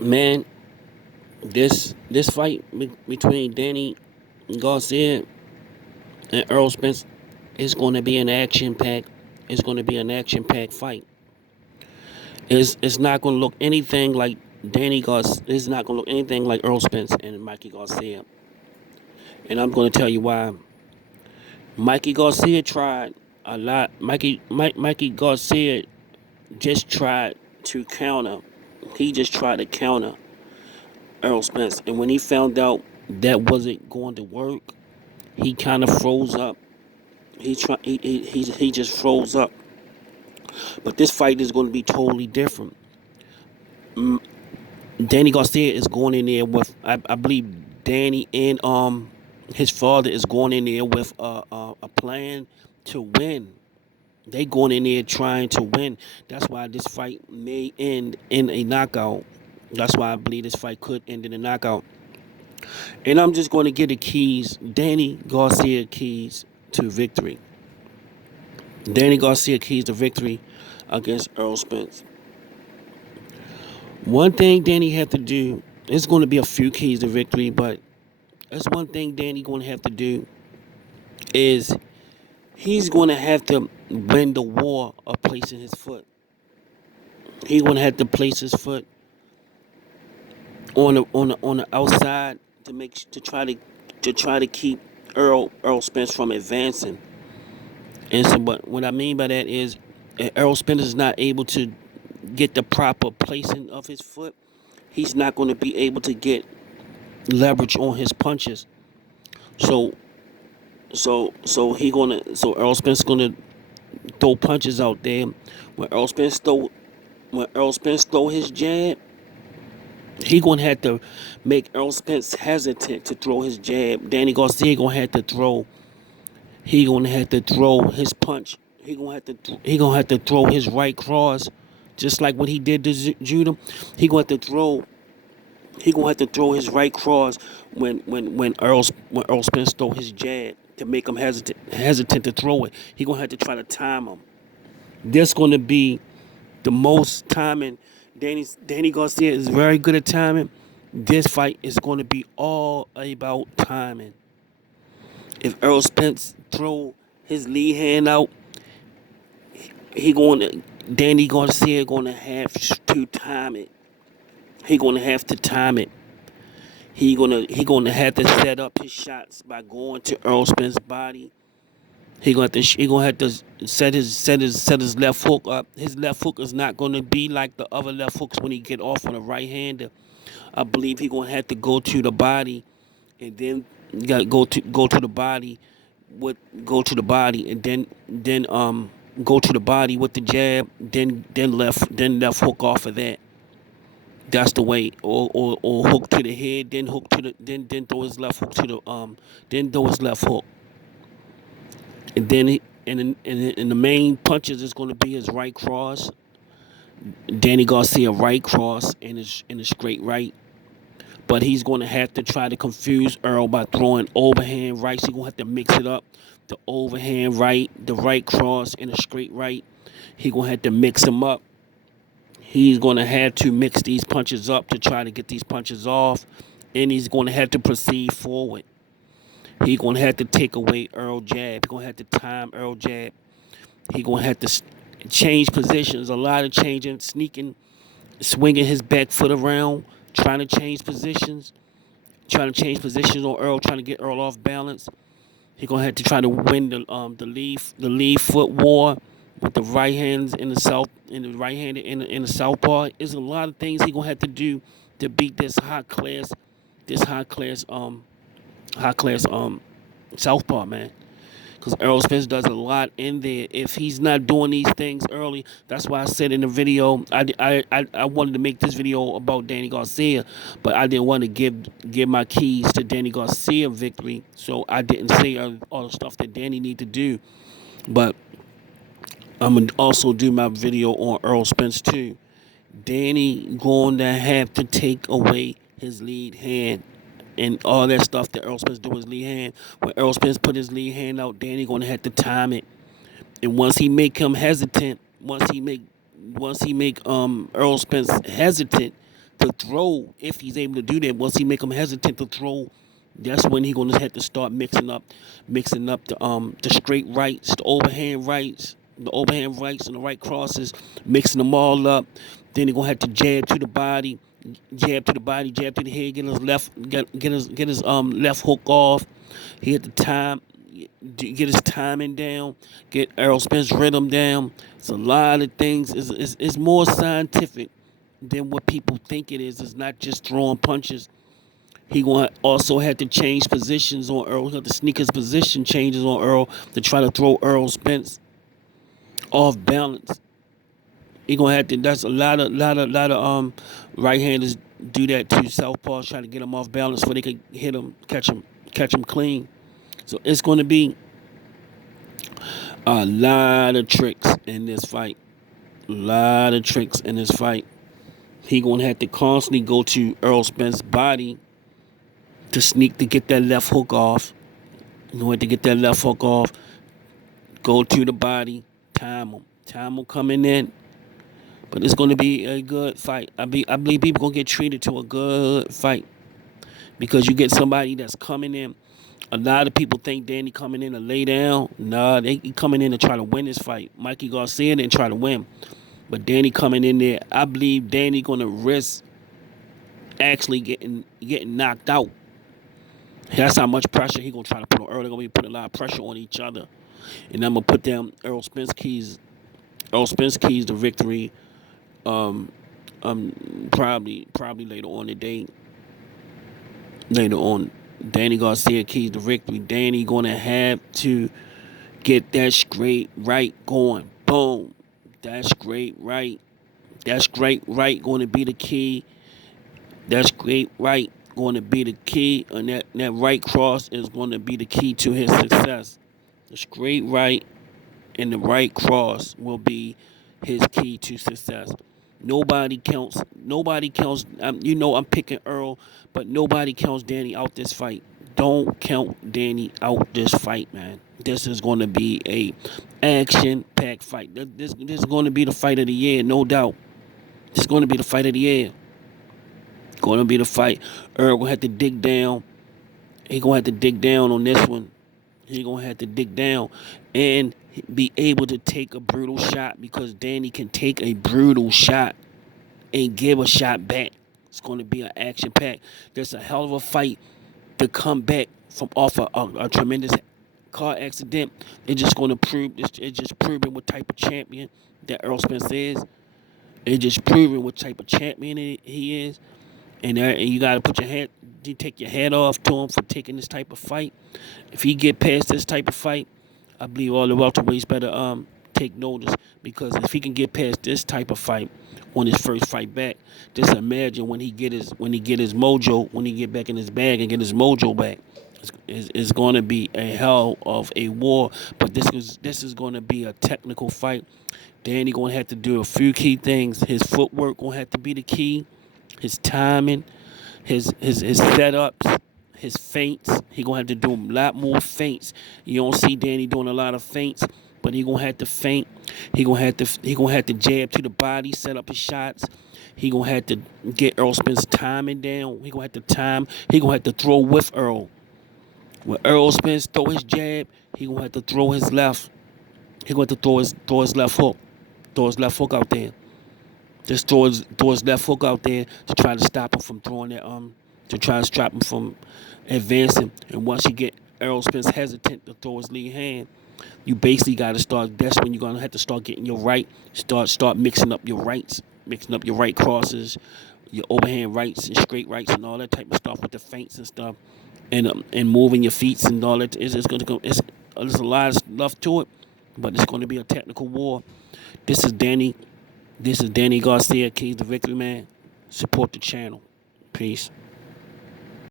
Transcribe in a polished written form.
Man, this fight between Danny Garcia and Errol Spence is going to be an action pack. It's going to be an action pack fight. It's not going to look anything like Danny Garcia. It's not going to look anything like Errol Spence and Mikey Garcia. And I'm going to tell you why. Mikey Garcia tried a lot. Mikey Garcia just tried to counter. He just tried to counter Errol Spence, and when he found out that wasn't going to work, he kind of froze up. He just froze up. But this fight is going to be totally different. Danny Garcia is going in there with, I believe, Danny and his father is going in there with a plan to win. They going in there trying to win. That's why this fight may end in a knockout. That's why I believe this fight could end in a knockout. And I'm just going to get the keys, Danny Garcia keys to victory. Danny Garcia keys to victory against Errol Spence. One thing Danny had to do, it's going to be a few keys to victory, but that's one thing Danny going to have to do is he's going to have to win the war of placing his foot. He's going to have to place his foot on the outside to try to keep Errol Spence from advancing. And so, but what I mean by that is, Errol Spence is not able to get the proper placing of his foot. He's not going to be able to get leverage on his punches. So, so Errol Spence gonna throw punches out there. When Errol Spence throw his jab, he gonna have to make Errol Spence hesitant to throw his jab. Danny Garcia gonna have to throw. He gonna have to throw his punch. He gonna have to throw his right cross, just like what he did to Judah. He gonna have to throw. He gonna have to throw his right cross when Earl Spence throw his jab to make him hesitant to throw it. He gonna have to try to time him. This gonna be the most timing. Danny Garcia is very good at timing. This fight is going to be all about timing. If Earl Spence throw his lead hand out, he going to Danny Garcia going to have to time it. He going to have to time it. He gonna have to set up his shots by going to Earl Spence's body. He gonna have to set his left hook up. His left hook is not gonna be like the other left hooks when he get off on a right hander. I believe he gonna have to go to the body, and then you gotta go to the body with go to the body, and then go to the body with the jab, then left hook off of that. That's the way, or hook to the head, then hook to the then throw his left hook to the then throw his left hook, and then and the main punches is going to be his right cross. Danny Garcia right cross and his straight right. But he's going to have to try to confuse Earl by throwing overhand rights. He's going to have to mix it up. The overhand right, the right cross, and a straight right. He's going to have to mix them up. He's going to have to mix these punches up to try to get these punches off. And he's going to have to proceed forward. He's going to have to take away Earl jab. He's going to have to time Earl jab. He's going to have to change positions. A lot of changing, sneaking, swinging his back foot around, trying to change positions. Trying to change positions on Earl, trying to get Earl off balance. He's gonna have to try to win the lead foot war with the right hands in the south in the right hand in the southpaw. There's a lot of things he's gonna have to do to beat this high class southpaw, man. Because Errol Spence does a lot in there. If he's not doing these things early, that's why I said in the video, I wanted to make this video about Danny Garcia, but I didn't want to give my keys to Danny Garcia victory, so I didn't say all the stuff that Danny need to do. But I'm going to also do my video on Errol Spence too. Danny going to have to take away his lead hand and all that stuff that Errol Spence do with his lead hand. When Errol Spence put his lead hand out, Danny gonna have to time it. And once he make him hesitant, once he make Errol Spence hesitant to throw. If he's able to do that, once he make him hesitant to throw, that's when he gonna have to start mixing up the straight rights, the overhand rights and the right crosses, mixing them all up. Then he gonna have to jab to the head, get his left hook off. He had the time, get his timing down, get Errol Spence rhythm down. It's a lot of things. It's more scientific than what people think it is. It's not just throwing punches. He going to also have to change positions on Errol. He have to sneak his position changes on Errol to try to throw Errol Spence off balance. He gonna have to. That's a lot of right-handers do that to southpaws, trying to get him off balance so they can hit him, catch him clean. So it's gonna be a lot of tricks in this fight. A lot of tricks in this fight. He gonna have to constantly go to Errol Spence's body to sneak to get that left hook off. He gonna have to get that left hook off. Go to the body, time him, coming in. But it's going to be a good fight. I believe people going to get treated to a good fight because you get somebody that's coming in. A lot of people think Danny coming in to lay down. Nah, they coming in to try to win this fight. Mikey Garcia didn't try to win. But Danny coming in there, I believe Danny going to risk actually getting knocked out. That's how much pressure he going to try to put on Earl. They're going to be putting a lot of pressure on each other. And I'm going to put down Errol Spence keys to victory. Probably later on today. Later on, Danny Garcia keys to victory. Danny gonna have to get that straight right going. Boom. That straight right. That straight right going to be the key. That straight right going to be the key, and that right cross is going to be the key to his success. The straight right and the right cross will be his key to success. Nobody counts. I'm picking Earl, but nobody counts Danny out this fight. Don't count Danny out this fight, man. This is going to be a action-packed fight. This is going to be the fight of the year, no doubt. This is going to be the fight of the year. Going to be the fight. Earl gonna have to dig down. He gonna have to dig down on this one. He gonna have to dig down and be able to take a brutal shot, because Danny can take a brutal shot and give a shot back. It's going to be an action pack. There's a hell of a fight to come back from off a tremendous car accident. It's just going to prove this. It's just proving what type of champion that Errol Spence is. It's just proving what type of champion he is. And you got to take your head off to him for taking this type of fight. If he get past this type of fight, I believe all the welterweights better take notice, because if he can get past this type of fight on his first fight back, just imagine when he get his mojo, when he get back in his bag and get his mojo back. It's going to be a hell of a war. But this is going to be a technical fight. Danny going to have to do a few key things. His footwork going to have to be the key. His timing, his setups, his feints. He gonna have to do a lot more feints. You don't see Danny doing a lot of feints, but he gonna have to feint. He gonna have to jab to the body, set up his shots. He gonna have to get Errol Spence timing down. He gonna have to time. He gonna have to throw with Errol. When Errol Spence throw his jab, he gonna have to throw his left. He gonna have to throw his left hook. Throw his left hook out there. Just throw his left hook out there to try to stop him from throwing that to try to stop him from advancing. And once you get Errol Spence hesitant to throw his lead hand, you basically got to start. That's when you're gonna have to start getting your right. Start mixing up your rights, mixing up your right crosses, your overhand rights and straight rights and all that type of stuff with the feints and stuff, and moving your feet and all that. It's gonna go. There's a lot of stuff to it, but it's going to be a technical war. This is Danny Garcia, Keys to Victory, man. Support the channel. Peace.